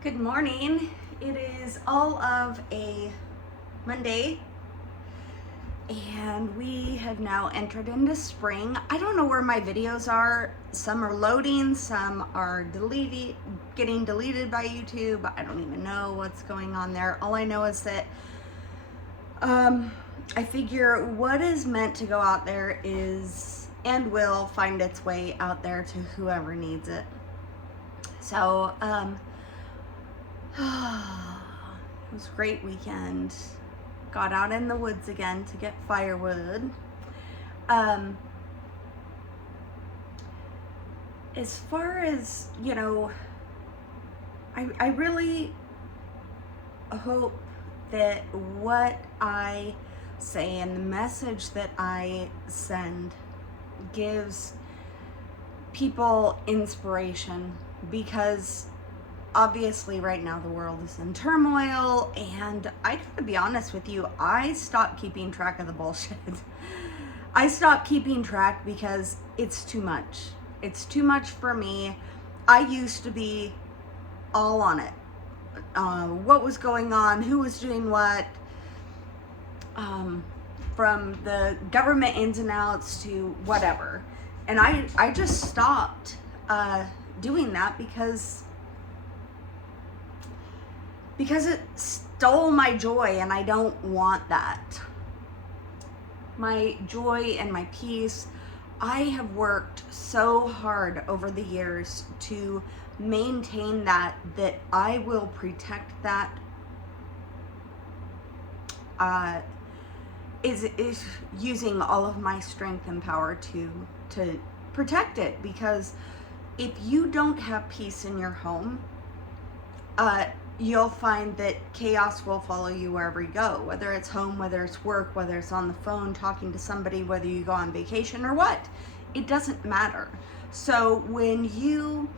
Good morning. It is all of a Monday, and we have now entered into spring. I don't know where my videos are. Some are loading, some are getting deleted by YouTube. I don't even know what's going on there. All I know is that I figure what is meant to go out there is and will find its way out there to whoever needs it. So, it was a great weekend. Got out in the woods again to get firewood. As far as, I really hope that what I say and the message that I send gives people inspiration, because obviously right now the world is in turmoil, and I gotta be honest with you, I stopped keeping track of the bullshit. I stopped keeping track because it's too much. It's too much for me. I used to be all on it. What was going on, who was doing what, from the government ins and outs to whatever. And I just stopped doing that because it stole my joy, and I don't want that. My joy and my peace. I have worked so hard over the years to maintain that I will protect that. Is using all of my strength and power to protect it, because if you don't have peace in your home, you'll find that chaos will follow you wherever you go, whether it's home, whether it's work, whether it's on the phone talking to somebody, whether you go on vacation or what. It doesn't matter. So when you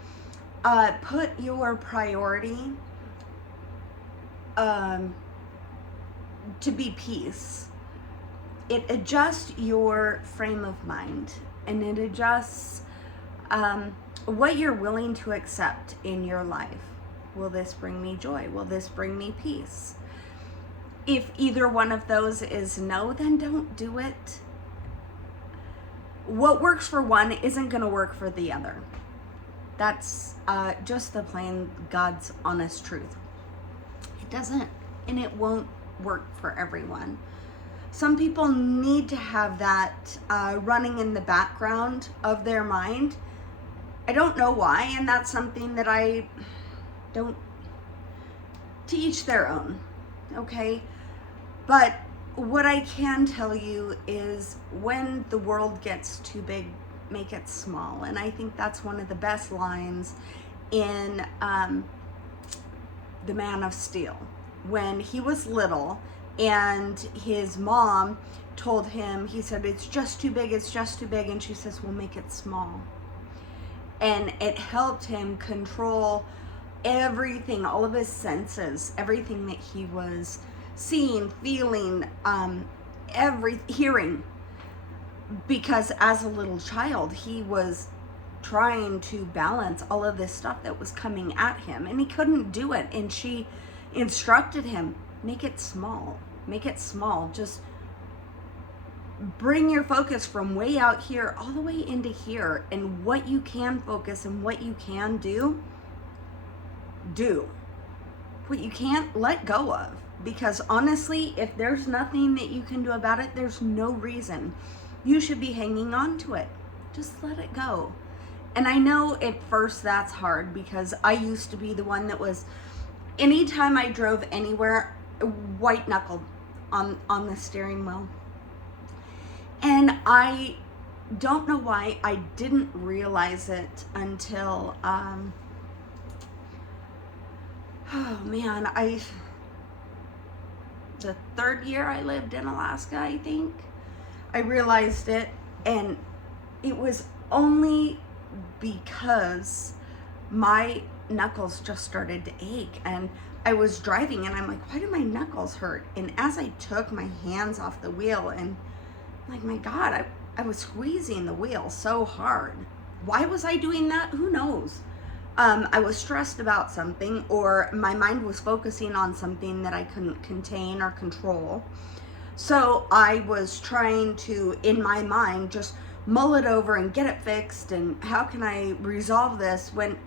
put your priority to be peace, it adjusts your frame of mind, and it adjusts what you're willing to accept in your life. Will this bring me joy? Will this bring me peace? If either one of those is no, then don't do it. What works for one isn't going to work for the other. That's just the plain God's honest truth. It doesn't, and it won't work for everyone. Some people need to have that running in the background of their mind. I don't know why, and that's something that I don't, to each their own, okay? But what I can tell you is, when the world gets too big, make it small. And I think that's one of the best lines in The Man of Steel. When he was little and his mom told him, he said, it's just too big, and she says, well, make it small. And it helped him control everything, all of his senses, everything that he was seeing, feeling, hearing, because as a little child he was trying to balance all of this stuff that was coming at him, and he couldn't do it. And she instructed him, make it small, just bring your focus from way out here all the way into here, and what you can focus and what you can do. What you can't, let go of, because honestly, if there's nothing that you can do about it, there's no reason you should be hanging on to it. Just let it go. And I know at first that's hard, because I used to be the one that was, anytime I drove anywhere, white knuckled on the steering wheel. And I don't know why I didn't realize it until the third year I lived in Alaska, I think, I realized it. And it was only because my knuckles just started to ache, and I was driving and I'm like, why do my knuckles hurt? And as I took my hands off the wheel, and I'm like, my God, I was squeezing the wheel so hard. Why was I doing that? Who knows? I was stressed about something, or my mind was focusing on something that I couldn't contain or control. So I was trying to, in my mind, just mull it over and get it fixed, and how can I resolve this, when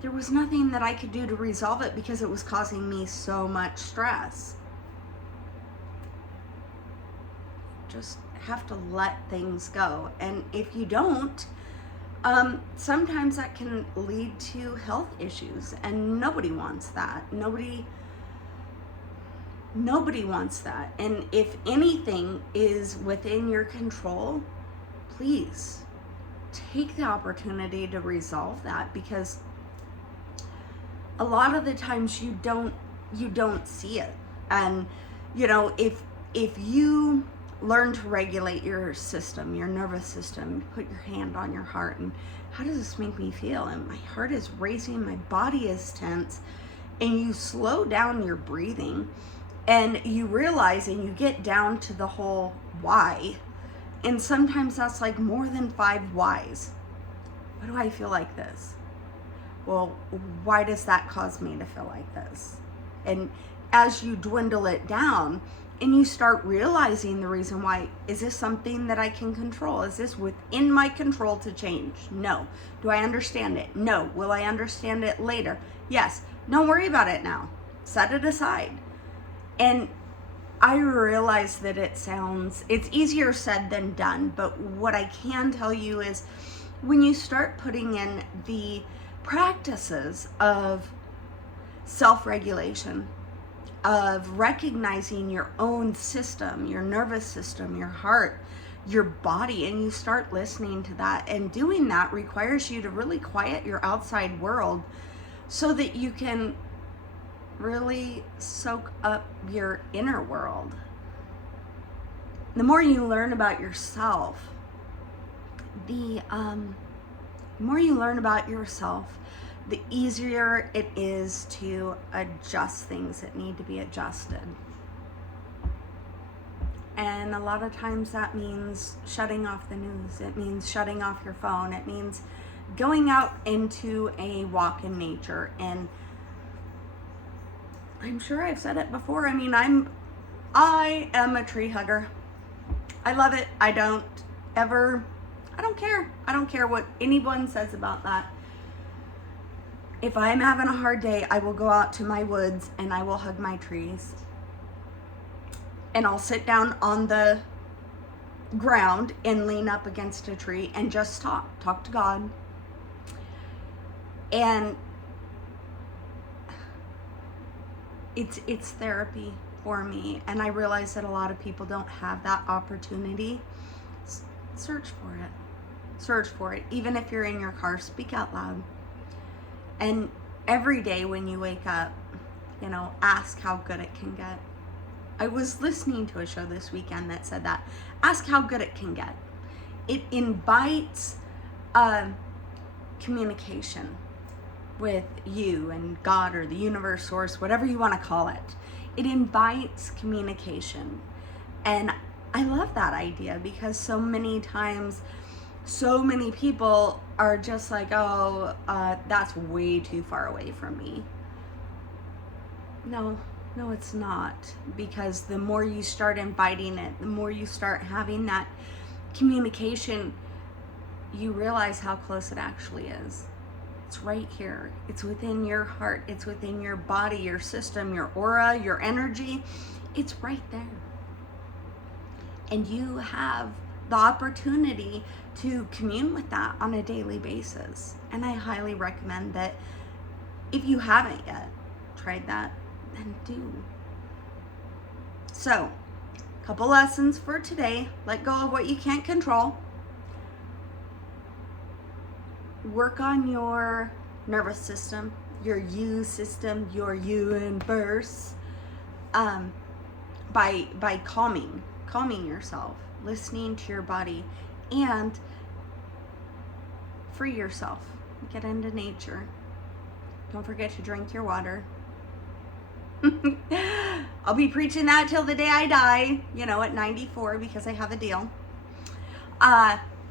there was nothing that I could do to resolve it because it was causing me so much stress. Just have to let things go. And if you don't, sometimes that can lead to health issues, and nobody wants that. Nobody wants that. And if anything is within your control, please take the opportunity to resolve that, because a lot of the times you don't see it. And if you learn to regulate your system, your nervous system, put your hand on your heart, and how does this make me feel? And my heart is racing, my body is tense, and you slow down your breathing, and you realize, and you get down to the whole why. And sometimes that's like more than 5 whys. Why do I feel like this? Well, why does that cause me to feel like this? And as you dwindle it down, and you start realizing the reason why, is this something that I can control? Is this within my control to change? No. Do I understand it? No. Will I understand it later? Yes. Don't worry about it now. Set it aside. And I realize that it's easier said than done, but what I can tell you is, when you start putting in the practices of self-regulation, of recognizing your own system, your nervous system, your heart, your body, and you start listening to that, and doing that requires you to really quiet your outside world so that you can really soak up your inner world. The more you learn about yourself, the easier it is to adjust things that need to be adjusted. And a lot of times that means shutting off the news. It means shutting off your phone. It means going out into a walk in nature. And I'm sure I've said it before. I mean, I am a tree hugger. I love it. I don't care. I don't care what anyone says about that. If I'm having a hard day, I will go out to my woods and I will hug my trees. And I'll sit down on the ground and lean up against a tree and just talk to God. And it's therapy for me. And I realize that a lot of people don't have that opportunity. Search for it. Even if you're in your car, speak out loud. And every day when you wake up, ask how good it can get. I was listening to a show this weekend that said that. Ask how good it can get. It invites communication with you and God, or the universe, source, whatever you want to call it. It invites communication. And I love that idea, because so many times, so many people are just like, that's way too far away from me. No, it's not. Because the more you start inviting it, the more you start having that communication, you realize how close it actually is. It's right here. It's within your heart. It's within your body, your system, your aura, your energy. It's right there. And you have the opportunity to commune with that on a daily basis. And I highly recommend that if you haven't yet tried that, then do. So, a couple lessons for today. Let go of what you can't control. Work on your nervous system, your you system, your universe, by calming yourself, listening to your body, and free yourself. Get into nature. Don't forget to drink your water. I'll be preaching that till the day I die, at 94, because I have a deal.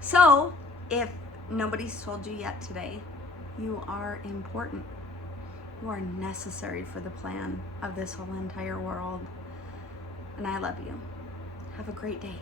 So if nobody's told you yet today, You are important. You are necessary for the plan of this whole entire world. And I love you. Have a great day.